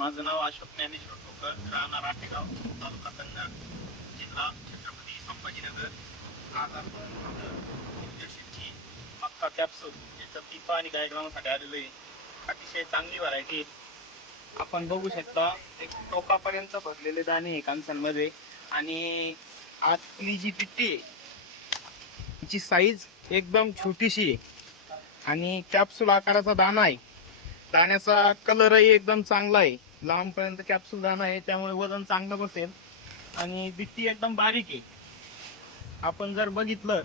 माझं नाव अशोक ज्ञानेश्वर ठोकर, राहणार आटेगाव, तालुका कन्नड, जिल्हा छत्रपती संभाजीनगर. आज आपण शेतची मक्का कॅप्सूल याचं पिपा आणि डायग्रामसाठी आलेलो आहे. अतिशय चांगली व्हरायटी आपण बघू शकता. एक टोकापर्यंत भरलेले दाणे आहे कांसांमध्ये. आणि आतली जी पिट्टी आहे तिची साईज एकदम छोटीशी आहे आणि कॅप्सूल आकाराचा दाणा आहे. दाण्याचा कलरही एकदम चांगला आहे. लांबपर्यंत कॅप्सूल दाणा आहे, त्यामुळे वजन चांगलं बसेल. आणि बिट्टी एकदम बारीक आहे. आपण जर बघितलं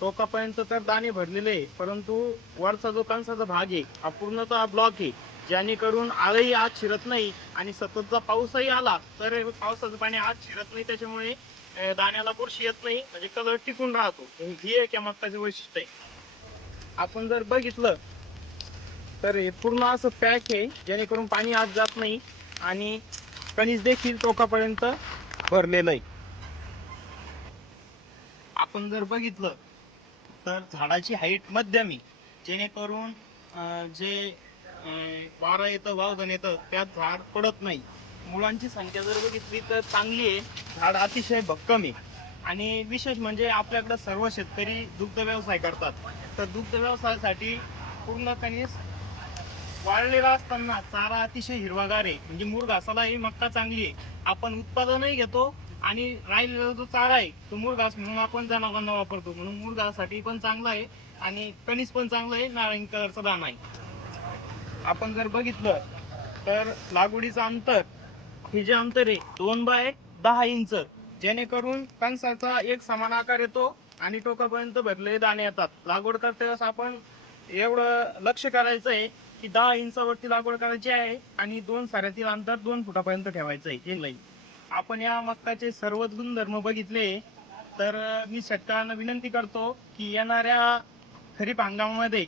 टोकापर्यंत तर दाणे भरलेले आहे, परंतु वरचा जो कणसाचा भाग आहे हा पूर्णतः ब्लॉक आहे, जेणेकरून आळही आत शिरत नाही. आणि सततचा पाऊसही आला तर पावसाचं पाणी आत शिरत नाही, त्याच्यामुळे दाण्याला बुरशी येत नाही, म्हणजे कलर टिकून राहतो. ही एक मक्काचे वैशिष्ट्य आहे. आपण जर बघितलं तर हे पूर्ण असं पॅक आहे, जेणेकरून पाणी आत जात नाही आणि कणीस देखील टोकापर्यंत भरलेलं आहे. आपण जर बघितलं तर झाडाची हाईट मध्यम आहे, जेणेकरून जे वारा येतं, वावदन येतं, त्यात झाड पडत नाही. मुळांची संख्या जर बघितली तर चांगली आहे. झाड अतिशय भक्कम आहे. आणि विशेष म्हणजे आपल्याकडे सर्व शेतकरी दुग्ध व्यवसाय करतात, तर दुग्ध व्यवसायासाठी पूर्ण कणीस वाळलेला असताना चारा अतिशय हिरवागार आहे, म्हणजे मूळ घासाला ही मक्का चांगली आहे. आपण उत्पादनही घेतो आणि राहिलेला जो चारा आहे तो मूळ घास म्हणून आपण जनावरांना वापरतो, म्हणून मूळ घासासाठी पण चांगला आहे आणि कणीस पण चांगलं आहे. नारंगी कलरचा दाणा आहे. आपण जर बघितलं तर लागवडीचं अंतर, हे जे अंतर आहे 2 बाय 10 इंच, जेणेकरून कणसाचा एक समान आकार येतो आणि टोकापर्यंत भरलेले दाणे येतात. लागवड करतेवेळेस आपण एवढं लक्ष करायचं आहे की 10 इंचावरती लागवड करायची आहे आणि 2 साऱ्यातील अंतर 2 फुटापर्यंत ठेवायचं आहे. एक लाईन. आपण या मक्काचे सर्व गुणधर्म बघितले, तर मी शेतकऱ्यांना विनंती करतो की येणाऱ्या खरीप हंगामामध्ये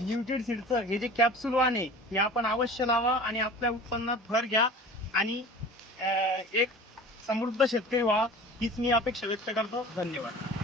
न्यूट्रीड सीडचं हे जे कॅप्सूल वाण आहे हे आपण अवश्य लावा आणि आपल्या उत्पन्नात भर घ्या आणि एक समृद्ध शेतकरी व्हा, हीच मी अपेक्षा व्यक्त करतो. धन्यवाद.